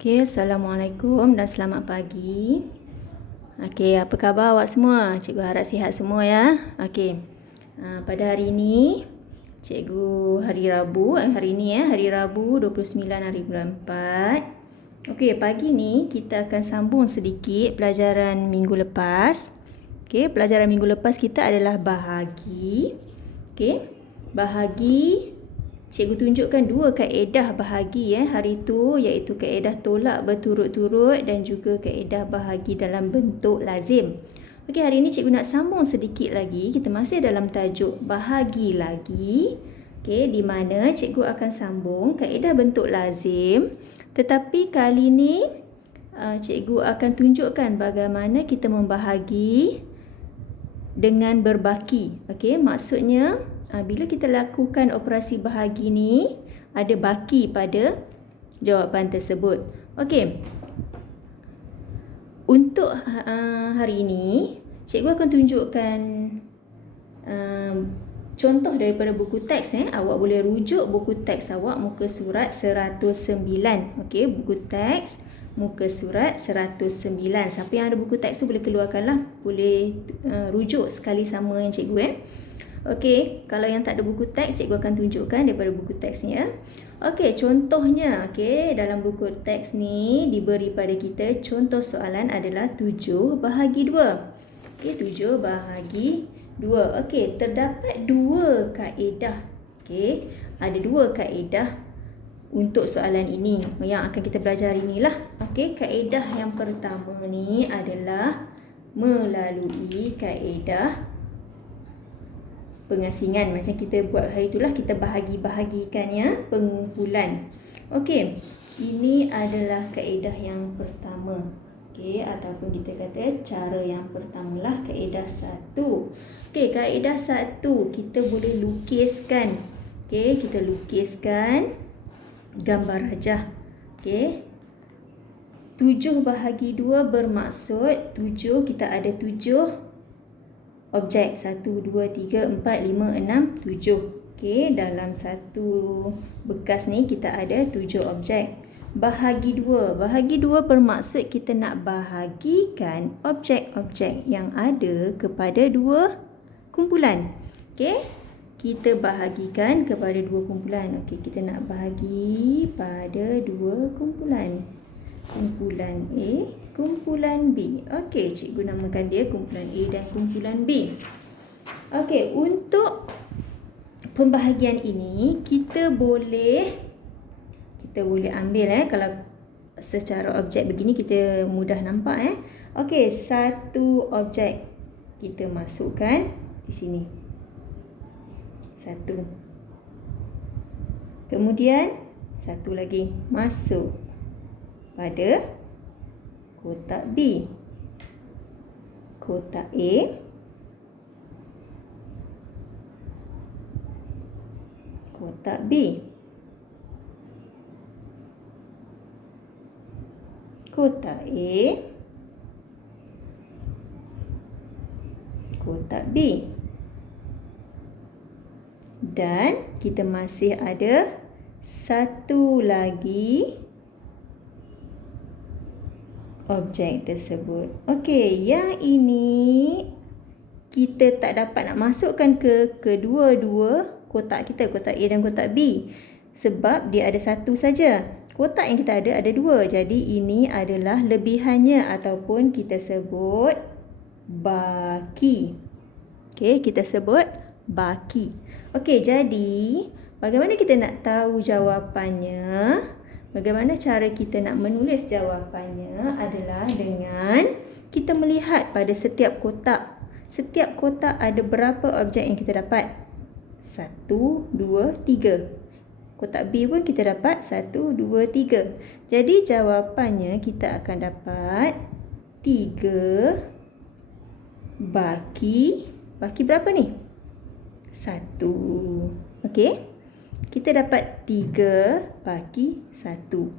Okey, Assalamualaikum dan selamat pagi. Okey, apa khabar awak semua? Cikgu harap sihat semua ya. Okey. Pada hari ini, cikgu hari Rabu, hari Rabu 29 hari bulan 4. Okey, pagi ni kita akan sambung sedikit pelajaran minggu lepas. Okey, pelajaran minggu lepas kita adalah bahagi. Okey, bahagi. Cikgu tunjukkan dua kaedah bahagi hari tu, iaitu kaedah tolak berturut-turut dan juga kaedah bahagi dalam bentuk lazim. Okey, hari ini cikgu nak sambung sedikit lagi. Kita masih dalam tajuk bahagi lagi. Okey, di mana cikgu akan sambung kaedah bentuk lazim. Tetapi kali ni cikgu akan tunjukkan bagaimana kita membahagi dengan berbaki. Okey, maksudnya bila kita lakukan operasi bahagi ni, ada baki pada jawapan tersebut. Okey. Untuk hari ini, cikgu akan tunjukkan contoh daripada buku teks. Awak boleh rujuk buku teks awak muka surat 109. Okey, buku teks muka surat 109. Siapa yang ada buku teks tu boleh keluarkanlah. Boleh rujuk sekali sama yang cikgu. Okey, kalau yang tak ada buku teks, cikgu akan tunjukkan daripada buku teksnya. Okey, contohnya, dalam buku teks ni diberi pada kita contoh soalan adalah 7 bahagi 2. Okey, 7 bahagi 2. Okey, terdapat dua kaedah. Okey, ada dua kaedah untuk soalan ini yang akan kita belajar hari inilah. Okey, kaedah yang pertama ni adalah melalui kaedah pengasingan. Macam kita buat hari itulah, kita bahagi-bahagikannya pengumpulan. Okey, ini adalah kaedah yang pertama. Okey, ataupun kita kata cara yang pertamalah kaedah 1. Okey, kaedah 1 kita boleh lukiskan. Okey, kita lukiskan gambar rajah. Okey. 7 bahagi 2 bermaksud 7, kita ada 7 objek. 1, 2, 3, 4, 5, 6, 7. Okey, dalam satu bekas ni kita ada 7 objek. Bahagi 2. Bahagi 2 bermaksud kita nak bahagikan objek-objek yang ada kepada dua kumpulan. Okey, kita bahagikan kepada dua kumpulan. Okey, kita nak bahagi pada dua kumpulan. Kumpulan A, kumpulan B. Okey, cikgu namakan dia kumpulan A dan kumpulan B. Okey, untuk pembahagian ini kita boleh ambil kalau secara objek begini kita mudah nampak. Okey, satu objek kita masukkan di sini. Satu. Kemudian satu lagi masuk pada kotak B. Kotak A. Kotak B. Kotak A. Kotak B. Dan kita masih ada satu lagi objek tersebut. Okey, yang ini kita tak dapat nak masukkan ke kedua-dua kotak kita, kotak A dan kotak B. Sebab dia ada satu saja. Kotak yang kita ada dua. Jadi ini adalah lebihannya ataupun kita sebut baki. Okey, kita sebut baki. Okey, jadi bagaimana kita nak tahu jawapannya? Bagaimana cara kita nak menulis jawapannya adalah dengan kita melihat pada setiap kotak. Setiap kotak ada berapa objek yang kita dapat? 1, 2, 3. Kotak B pun kita dapat 1, 2, 3. Jadi jawapannya kita akan dapat 3 baki. Baki berapa ni? 1. Okey. Kita dapat 3 baki 1.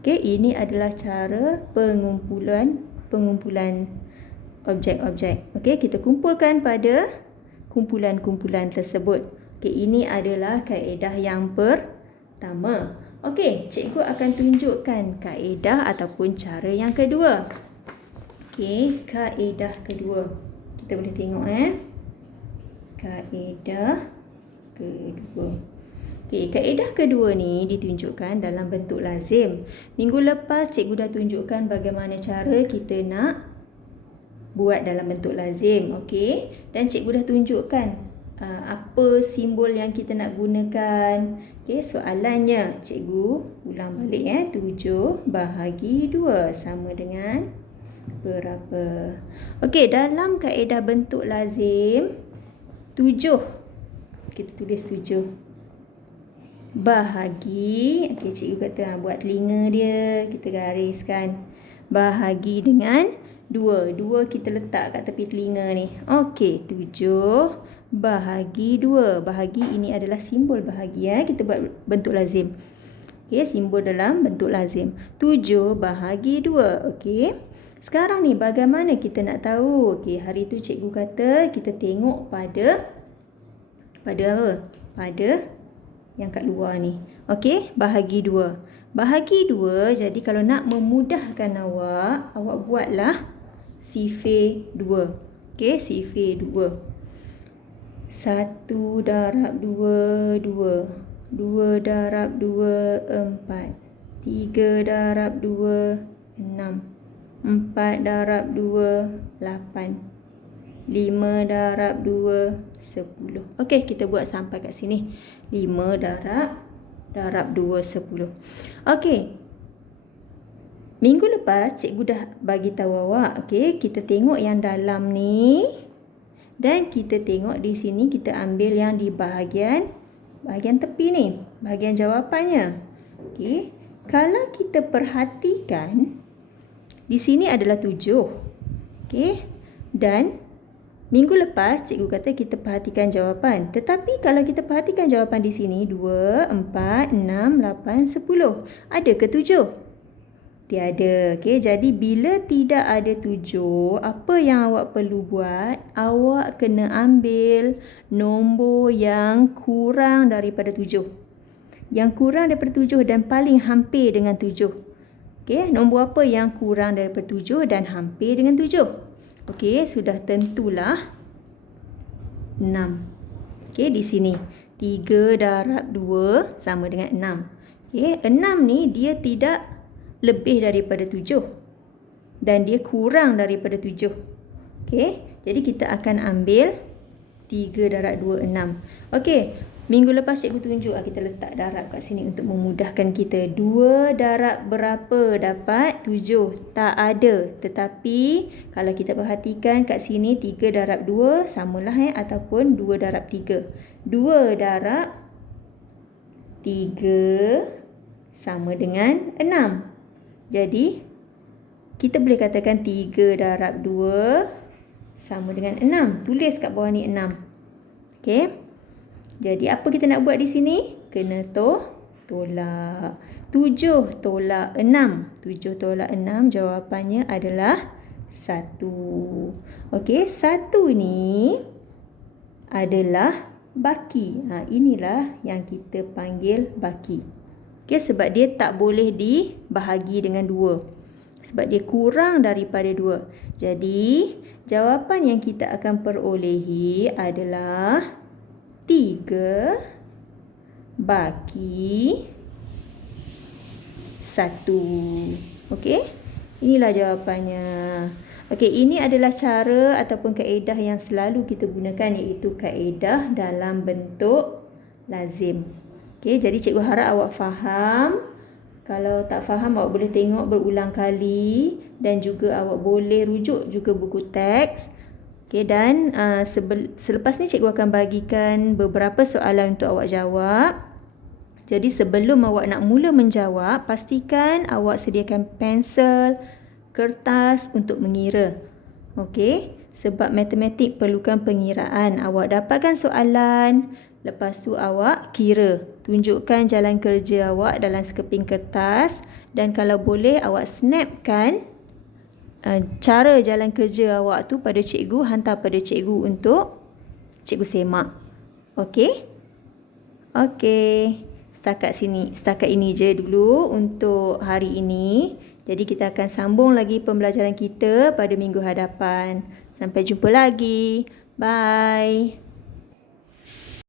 Okey, ini adalah cara pengumpulan objek-objek. Okey, kita kumpulkan pada kumpulan-kumpulan tersebut. Okey, ini adalah kaedah yang pertama. Okey, cikgu akan tunjukkan kaedah ataupun cara yang kedua. Okey, kaedah kedua. Kita boleh tengok kaedah kedua. Okey, kaedah kedua ni ditunjukkan dalam bentuk lazim. Minggu lepas cikgu dah tunjukkan bagaimana cara kita nak buat dalam bentuk lazim. Okey, dan cikgu dah tunjukkan apa simbol yang kita nak gunakan. Okey, soalannya cikgu ulang balik 7 bahagi 2 sama dengan berapa? Okey, dalam kaedah bentuk lazim 7, kita tulis 7 bahagi, okey, cikgu kata buat telinga dia, kita gariskan, bahagi dengan 2. 2 kita letak kat tepi telinga ni. Okey, 7 bahagi 2. Bahagi ini adalah simbol bahagi. Kita buat bentuk lazim. Okey, simbol dalam bentuk lazim. 7 bahagi 2. Okey. Sekarang ni bagaimana kita nak tahu? Okey, hari tu cikgu kata kita tengok pada apa? Pada yang kat luar ni. Okey, bahagi 2. Bahagi 2, jadi kalau nak memudahkan awak buatlah sifir 2. Okey, sifir 2. 1 darab 2, 2. 2 darab 2, 4. 3 darab 2, 6. 4 darab 2, 8. 5 darab 2, 10. Okey, kita buat sampai kat sini. 5 darab 2, 10. Okey. Minggu lepas cikgu dah bagi tahu awak, okey, kita tengok yang dalam ni dan kita tengok di sini, kita ambil yang di bahagian tepi ni, bahagian jawapannya. Okey. Kalau kita perhatikan di sini adalah 7. Okey. Dan minggu lepas cikgu kata kita perhatikan jawapan. Tetapi kalau kita perhatikan jawapan di sini 2, 4, 6, 8, 10. Ada ke 7? Tiada. Okey, jadi bila tidak ada 7, apa yang awak perlu buat? Awak kena ambil nombor yang kurang daripada 7. Yang kurang daripada 7 dan paling hampir dengan 7. Okey, nombor apa yang kurang daripada 7 dan hampir dengan 7? Okey, sudah tentulah 6. Okey, di sini 3 darab 2 sama dengan 6. Okey, 6 ni dia tidak lebih daripada 7 dan dia kurang daripada 7. Okey, jadi kita akan ambil 3 darab 2, 6. Okey, minggu lepas cikgu tunjuk kita letak darab kat sini untuk memudahkan kita. 2 darab berapa dapat 7? Tak ada. Tetapi kalau kita perhatikan kat sini 3 darab 2 samalah ataupun 2 darab 3. 2 darab 3 sama dengan 6. Jadi, kita boleh katakan 3 darab 2 sama dengan 6. Tulis kat bawah ni 6. Okey. Jadi, apa kita nak buat di sini? Kena tolak. 7 tolak 6. 7 tolak 6 jawapannya adalah 1. Okey, 1 ni adalah baki. Inilah yang kita panggil baki. Okay, sebab dia tak boleh dibahagi dengan 2. Sebab dia kurang daripada 2. Jadi, jawapan yang kita akan perolehi adalah 3 baki 1. Okey? Inilah jawapannya. Okey, ini adalah cara ataupun kaedah yang selalu kita gunakan, iaitu kaedah dalam bentuk lazim. Okey, jadi cikgu harap awak faham. Kalau tak faham, awak boleh tengok berulang kali dan juga awak boleh rujuk juga buku teks. Okey, dan selepas ni cikgu akan bagikan beberapa soalan untuk awak jawab. Jadi sebelum awak nak mula menjawab, pastikan awak sediakan pensel, kertas untuk mengira. Okey, sebab matematik perlukan pengiraan. Awak dapatkan soalan, lepas tu awak kira. Tunjukkan jalan kerja awak dalam sekeping kertas dan kalau boleh awak snapkan cara jalan kerja awak tu pada cikgu, hantar pada cikgu untuk cikgu semak. Okey? Okey. setakat ini je dulu untuk hari ini. Jadi kita akan sambung lagi pembelajaran kita pada minggu hadapan. Sampai jumpa lagi. Bye.